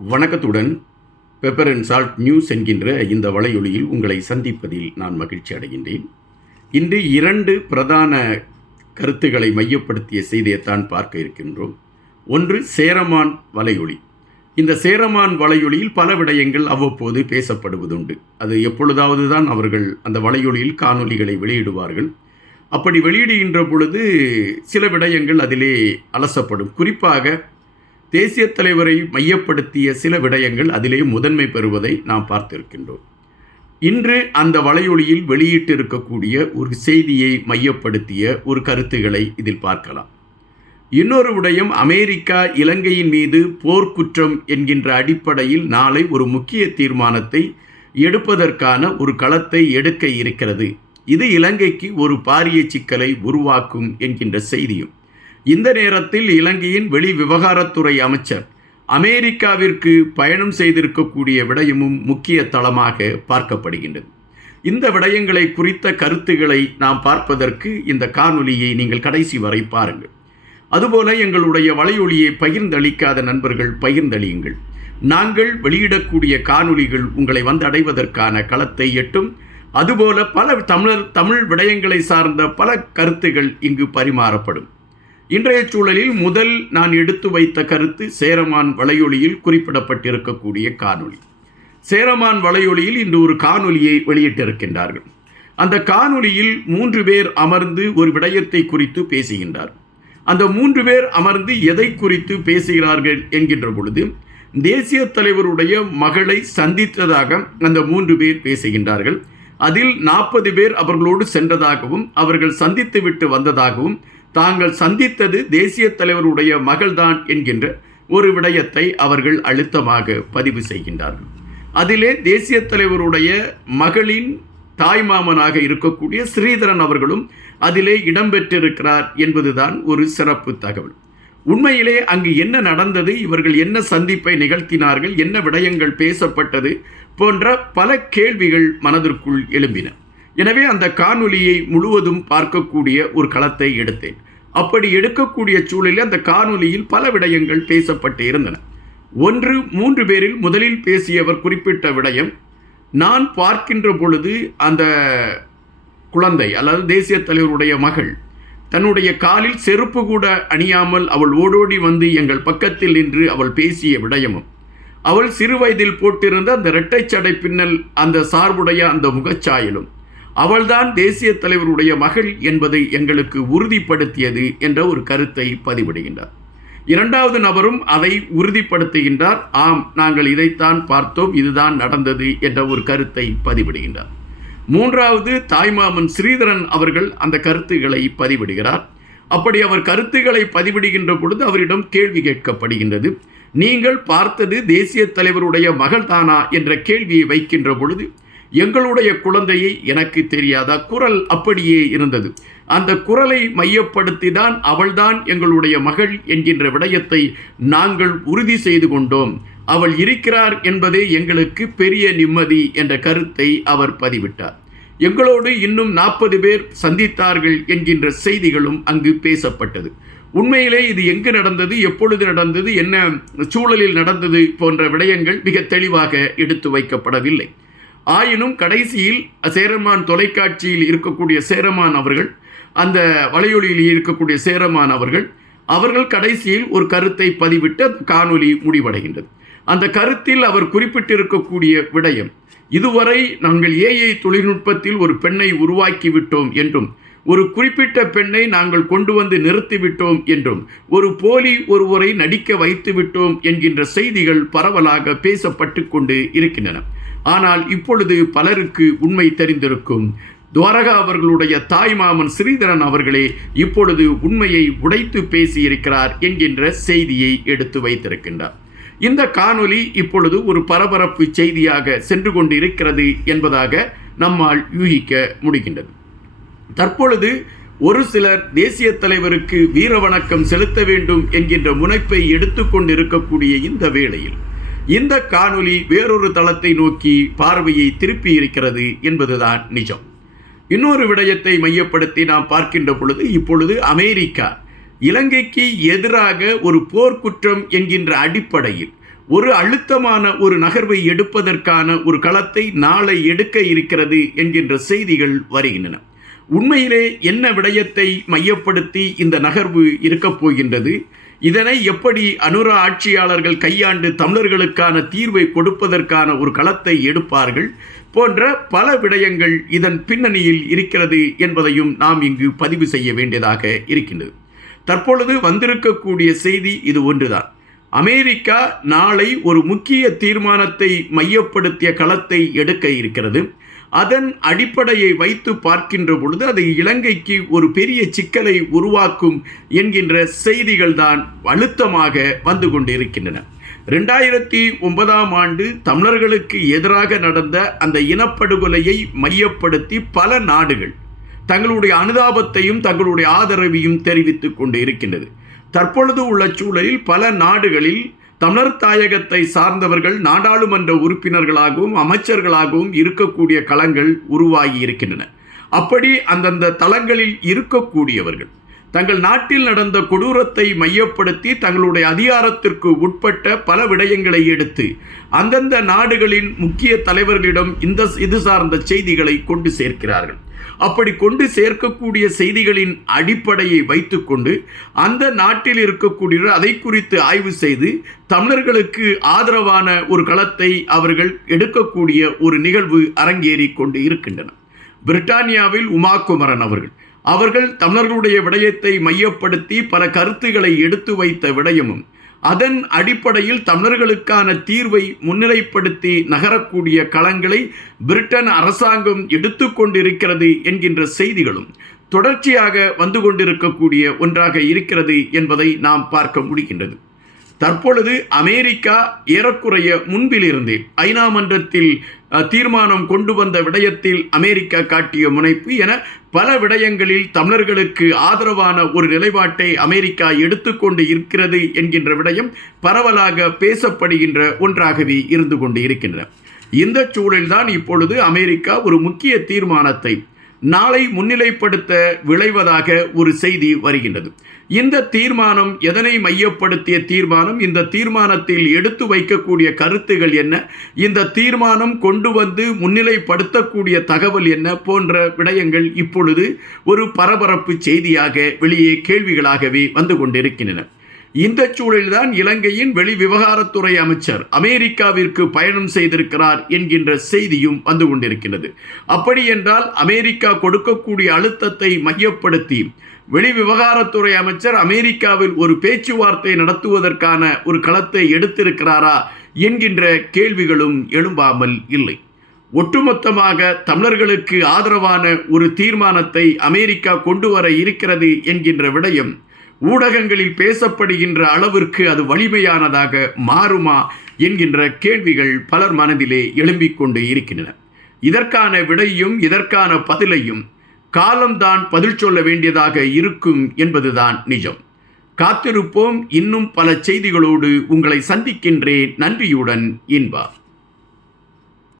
வணக்கத்துடன் pepper and salt news என்கின்ற இந்த வலையொலியில் உங்களை சந்திப்பதில் நான் மகிழ்ச்சி அடைகின்றேன். இன்று இரண்டு பிரதான கருத்துக்களை மையப்படுத்திய செய்தியைத்தான் பார்க்க இருக்கின்றோம். ஒன்று சேரமான் வலையொலி. இந்த சேரமான் வலையொலியில் பல விடயங்கள் அவ்வப்போது பேசப்படுவதுண்டு. அது எப்பொழுதாவது தான் அவர்கள் அந்த வலையொலியில் காணொளிகளை வெளியிடுவார்கள். அப்படி வெளியிடுகின்ற பொழுது சில விடயங்கள் அதிலே அலசப்படும். குறிப்பாக தேசிய தலைவரை மையப்படுத்திய சில விடயங்கள் அதிலே முதன்மை பெறுவதை நாம் பார்த்திருக்கின்றோம். இன்று அந்த வலையொலியில் வெளியிட்டிருக்கக்கூடிய ஒரு செய்தியை மையப்படுத்திய ஒரு கருத்துகளை இதில் பார்க்கலாம். இன்னொரு விடயம் அமெரிக்கா இலங்கையின் மீது போர்க்குற்றம் என்கின்ற அடிப்படையில் நாளை ஒரு முக்கிய தீர்மானத்தை எடுப்பதற்கான ஒரு களத்தை எடுக்க இருக்கிறது. இது இலங்கைக்கு ஒரு பாரிய சிக்கலை உருவாக்கும் என்கின்ற செய்தியும். இந்த நேரத்தில் இலங்கையின் வெளி விவகாரத்துறை அமைச்சர் அமெரிக்காவிற்கு பயணம் செய்திருக்கக்கூடிய விடயமும் முக்கிய தளமாக பார்க்கப்படுகின்றது. இந்த விடயங்களை குறித்த கருத்துக்களை நாம் பார்ப்பதற்கு இந்த காணொலியை நீங்கள் கடைசி வரை பாருங்கள். அதுபோல எங்களுடைய வலையொலியை பகிர்ந்தளிக்காத நண்பர்கள் பகிர்ந்தளியுங்கள். நாங்கள் வெளியிடக்கூடிய காணொலிகள் உங்களை வந்தடைவதற்கான களத்தை எட்டும். அதுபோல பல தமிழர் தமிழ் விடயங்களை சார்ந்த பல கருத்துகள் இங்கு பரிமாறப்படும். இன்றைய சூழலில் முதல் நான் எடுத்து வைத்த கருத்து சேரமான் வலையொலியில் குறிப்பிடப்பட்டிருக்கக்கூடிய காணொளி. சேரமான் வலையொலியில் இன்று ஒரு காணொலியை வெளியிட்டிருக்கின்றார்கள். அந்த காணொலியில் மூன்று பேர் அமர்ந்து ஒரு விடயத்தை குறித்து பேசுகின்றார். அந்த மூன்று பேர் அமர்ந்து எதை குறித்து பேசுகிறார்கள் என்கின்ற பொழுது தேசிய தலைவருடைய மகளை சந்தித்ததாக அந்த மூன்று பேர் பேசுகின்றார்கள். அதில் நாற்பது பேர் அவர்களோடு சென்றதாகவும் அவர்கள் சந்தித்து விட்டு வந்ததாகவும் தாங்கள் சந்தித்தது தேசிய தலைவருடைய மகள்தான் என்கின்ற ஒரு விடயத்தை அவர்கள் அழுத்தமாக பதிவு செய்கின்றார்கள். அதிலே தேசிய தலைவருடைய மகளின் தாய்மாமனாக இருக்கக்கூடிய ஸ்ரீதரன் அவர்களும் அதிலே இடம்பெற்றிருக்கிறார் என்பதுதான் ஒரு சிறப்பு தகவல். உண்மையிலே அங்கு என்ன நடந்தது இவர்கள் என்ன சந்திப்பை நிகழ்த்தினார்கள் என்ன விடயங்கள் பேசப்பட்டது போன்ற பல கேள்விகள் மனதிற்குள் எழும்பின. எனவே அந்த காணொலியை முழுவதும் பார்க்கக்கூடிய ஒரு களத்தை எடுத்தேன். அப்படி எடுக்கக்கூடிய சூழலில் அந்த காணொலியில் பல விடயங்கள் பேசப்பட்டு இருந்தன. ஒன்று மூன்று பேரில் முதலில் பேசியவர் குறிப்பிட்ட விடயம் நான் பார்க்கின்ற பொழுது அந்த குழந்தை அல்லது தேசிய தலைவருடைய மகள் தன்னுடைய காலில் செருப்பு கூட அணியாமல் அவள் ஓடோடி வந்து எங்கள் பக்கத்தில் நின்று அவள் பேசிய விடயமும் அவள் சிறு வயதில் போட்டிருந்த அந்த இரட்டைச்சடை பின்னல் அந்த சார்புடைய அந்த முகச்சாயலும் அவள்தான் தேசிய தலைவருடைய மகள் என்பதை எங்களுக்கு உறுதிப்படுத்தியது என்ற ஒரு கருத்தை பதிவிடுகின்றார். இரண்டாவது நபரும் அதை உறுதிப்படுத்துகின்றார். ஆம் நாங்கள் இதைத்தான் பார்த்தோம் இதுதான் நடந்தது என்ற ஒரு கருத்தை பதிவிடுகின்றார். மூன்றாவது தாய்மாமன் ஸ்ரீதரன் அவர்கள் அந்த கருத்துக்களை பதிவிடுகிறார். அப்படி அவர் கருத்துக்களை பதிவிடுகின்ற பொழுது அவரிடம் கேள்வி கேட்கப்படுகின்றது. நீங்கள் பார்த்தது தேசிய தலைவருடைய மகள் தானா என்ற கேள்வியை வைக்கின்ற பொழுது எங்களுடைய குழந்தையை எனக்கு தெரியாதா? குரல் அப்படியே இருந்தது. அந்த குரலை மையப்படுத்தி தான் அவள்தான் எங்களுடைய மகள் என்கின்ற விடயத்தை நாங்கள் உறுதி செய்து கொண்டோம். அவள் இருக்கிறார் என்பதே எங்களுக்கு பெரிய நிம்மதி என்ற கருத்தை அவர் பதிவிட்டார். எங்களோடு இன்னும் நாற்பது பேர் சந்தித்தார்கள் என்கின்ற செய்திகளும் அங்கு பேசப்பட்டது. உண்மையிலே இது எங்கு நடந்தது எப்பொழுது நடந்தது என்ன சூழலில் நடந்தது போன்ற விடயங்கள் மிக தெளிவாக எடுத்து வைக்கப்படவில்லை. ஆயினும் கடைசியில் சேரமான் தொலைக்காட்சியில் இருக்கக்கூடிய சேரமான் அவர்கள் அந்த வலையொலியில் இருக்கக்கூடிய சேரமான் அவர்கள் அவர்கள் கடைசியில் ஒரு கருத்தை பதிவிட்டு அந்த காணொலி முடிவடைகின்றது. அந்த கருத்தில் அவர் குறிப்பிட்டிருக்கக்கூடிய விடயம் இதுவரை நாங்கள் ஏஐ தொழில்நுட்பத்தில் ஒரு பெண்ணை உருவாக்கிவிட்டோம் என்றும் ஒரு குறிப்பிட்ட பெண்ணை நாங்கள் கொண்டு வந்து நிறுத்திவிட்டோம் என்றும் ஒரு போலி ஒருவரை நடிக்க வைத்து விட்டோம் என்கின்ற செய்திகள் பரவலாக பேசப்பட்டு கொண்டு இருக்கின்றன. ஆனால் இப்பொழுது பலருக்கு உண்மை தெரிந்திருக்கும். துவாரகா அவர்களுடைய தாய் மாமன் ஸ்ரீதரன் அவர்களே இப்பொழுது உண்மையை உடைத்து பேசியிருக்கிறார் என்கின்ற செய்தியை எடுத்து வைத்திருக்கின்றார். இந்த காணொலி இப்பொழுது ஒரு பரபரப்பு செய்தியாக சென்று கொண்டிருக்கிறது என்பதாக நம்மால் யூகிக்க முடிகின்றது. தற்பொழுது ஒரு சிலர் தேசிய தலைவருக்கு வீரவணக்கம் செலுத்த வேண்டும் என்கின்ற முனைப்பை எடுத்துக்கொண்டிருக்கக்கூடிய இந்த வேளையில் இந்த காணொளி வேறொரு தளத்தை நோக்கி பார்வையை திருப்பி இருக்கிறது என்பதுதான் நிஜம். இன்னொரு விடயத்தை மையப்படுத்தி நாம் பார்க்கின்ற பொழுது இப்பொழுது அமெரிக்கா இலங்கைக்கு எதிராக ஒரு போர்க்குற்றம் என்கின்ற அடிப்படையில் ஒரு அழுத்தமான ஒரு நகர்வை எடுப்பதற்கான ஒரு களத்தை நாளை எடுக்க இருக்கிறது என்கின்ற செய்திகள் வருகின்றன. உண்மையிலே என்ன விடயத்தை மையப்படுத்தி இந்த நகர்வு இருக்கப் போகின்றது? இதனை எப்படி அனுரா ஆட்சியாளர்கள் கையாண்டு தமிழர்களுக்கான தீர்வை கொடுப்பதற்கான ஒரு களத்தை எடுப்பார்கள் போன்ற பல விடயங்கள் இதன் பின்னணியில் இருக்கிறது என்பதையும் நாம் இங்கு பதிவு செய்ய வேண்டியதாக இருக்கின்றது. தற்பொழுது வந்திருக்கக்கூடிய செய்தி இது ஒன்றுதான். அமெரிக்கா நாளை ஒரு முக்கிய தீர்மானத்தை மையப்படுத்திய களத்தை எடுக்க இருக்கிறது. அதன் அடிப்படையை வைத்து பார்க்கின்ற பொழுது அது இலங்கைக்கு ஒரு பெரிய சிக்கலை உருவாக்கும் என்கின்ற செய்திகள் தான் அழுத்தமாக வந்து கொண்டிருக்கின்றன. ரெண்டாயிரத்தி ஒன்பதாம் ஆண்டு தமிழர்களுக்கு எதிராக நடந்த அந்த இனப்படுகொலையை மையப்படுத்தி பல நாடுகள் தங்களுடைய அனுதாபத்தையும் தங்களுடைய ஆதரவையும் தெரிவித்துக் கொண்டு இருக்கின்றது தற்பொழுது உள்ள சூழலில் பல நாடுகளில் தமிழர் தாயகத்தை சார்ந்தவர்கள் நாடாளுமன்ற உறுப்பினர்களாகவும் அமைச்சர்களாகவும் இருக்கக்கூடிய களங்கள் உருவாகி இருக்கின்றன. அப்படி அந்தந்த தளங்களில் இருக்கக்கூடியவர்கள் தங்கள் நாட்டில் நடந்த கொடூரத்தை மையப்படுத்தி தங்களுடைய அதிகாரத்திற்கு உட்பட்ட பல விடயங்களை எடுத்து அந்தந்த நாடுகளின் முக்கிய தலைவர்களிடம் இந்த இது சார்ந்த செய்திகளை கொண்டு சேர்க்கிறார்கள். அப்படி கொண்டு சேர்க்கக்கூடிய செய்திகளின் அடிப்படையை வைத்துக்கொண்டு அந்த நாட்டில் இருக்கக்கூடிய அதை குறித்து ஆய்வு செய்து தமிழர்களுக்கு ஆதரவான ஒரு களத்தை அவர்கள் எடுக்கக்கூடிய ஒரு நிகழ்வு அரங்கேறி கொண்டு இருக்கின்றன பிரிட்டானியாவில் உமா குமரன் அவர்கள் அவர்கள் தமிழர்களுடைய விடயத்தை மையப்படுத்தி பல கருத்துக்களை எடுத்து வைத்த விடயமும் அதன் அடிப்படையில் தமிழர்களுக்கான தீர்வை முன்னிலைப்படுத்தி நகரக்கூடிய களங்களை பிரிட்டன் அரசாங்கம் எடுத்துக்கொண்டிருக்கிறது என்கின்ற செய்திகளும் தொடர்ச்சியாக வந்து கொண்டிருக்கக்கூடிய ஒன்றாக இருக்கிறது என்பதை நாம் பார்க்க முடிகின்றது. தற்பொழுது அமெரிக்கா ஏறக்குறைய முன்பிலிருந்தே ஐநா மன்றத்தில் தீர்மானம் கொண்டு வந்த விடயத்தில் அமெரிக்கா காட்டிய முனைப்பு என பல விடயங்களில் தமிழர்களுக்கு ஆதரவான ஒரு நிலைப்பாட்டை அமெரிக்கா எடுத்துக்கொண்டு இருக்கிறது என்கின்ற விடயம் பரவலாக பேசப்படுகின்ற ஒன்றாகவே இருந்து கொண்டு இருக்கின்றன இந்த சூழல்தான் இப்பொழுது அமெரிக்கா ஒரு முக்கிய தீர்மானத்தை நாளை முன்னிலைப்படுத்த விளைவதாக ஒரு செய்தி வருகின்றது. இந்த தீர்மானம் எதனை மையப்படுத்திய தீர்மானம்? இந்த தீர்மானத்தில் எடுத்து வைக்கக்கூடிய கருத்துகள் என்ன? இந்த தீர்மானம் கொண்டு வந்து முன்னிலைப்படுத்தக்கூடிய தகவல் என்ன? போன்ற விடயங்கள் இப்பொழுது ஒரு பரபரப்பு செய்தியாக வெளியே கேள்விகளாகவே வந்து கொண்டிருக்கின்றன. இந்த சூழலில்தான் இலங்கையின் வெளி விவகாரத்துறை அமைச்சர் அமெரிக்காவிற்கு பயணம் செய்திருக்கிறார் என்கின்ற செய்தியும் வந்து கொண்டிருக்கிறது. அப்படி என்றால் அமெரிக்கா கொடுக்கக்கூடிய அழுத்தத்தை மையப்படுத்தி வெளிவிவகாரத்துறை அமைச்சர் அமெரிக்காவில் ஒரு பேச்சுவார்த்தை நடத்துவதற்கான ஒரு களத்தை எடுத்திருக்கிறாரா என்கின்ற கேள்விகளும் எழும்பாமல் இல்லை. ஒட்டுமொத்தமாக தமிழர்களுக்கு ஆதரவான ஒரு தீர்மானத்தை அமெரிக்கா கொண்டு வர இருக்கிறது என்கின்ற விடயம் ஊடகங்களில் பேசப்படுகின்ற அளவிற்கு அது வலிமையானதாக மாறுமா என்கின்ற கேள்விகள் பலர் மனதிலே எழும்பிக் கொண்டு இருக்கின்றன. இதற்கான விடையும் இதற்கான பதிலையும் காலம்தான் பதில் சொல்ல வேண்டியதாக இருக்கும் என்பதுதான் நிஜம். காத்திருப்போம். இன்னும் பல செய்திகளோடு உங்களை சந்திக்கின்றேன். நன்றியுடன் இன்பா.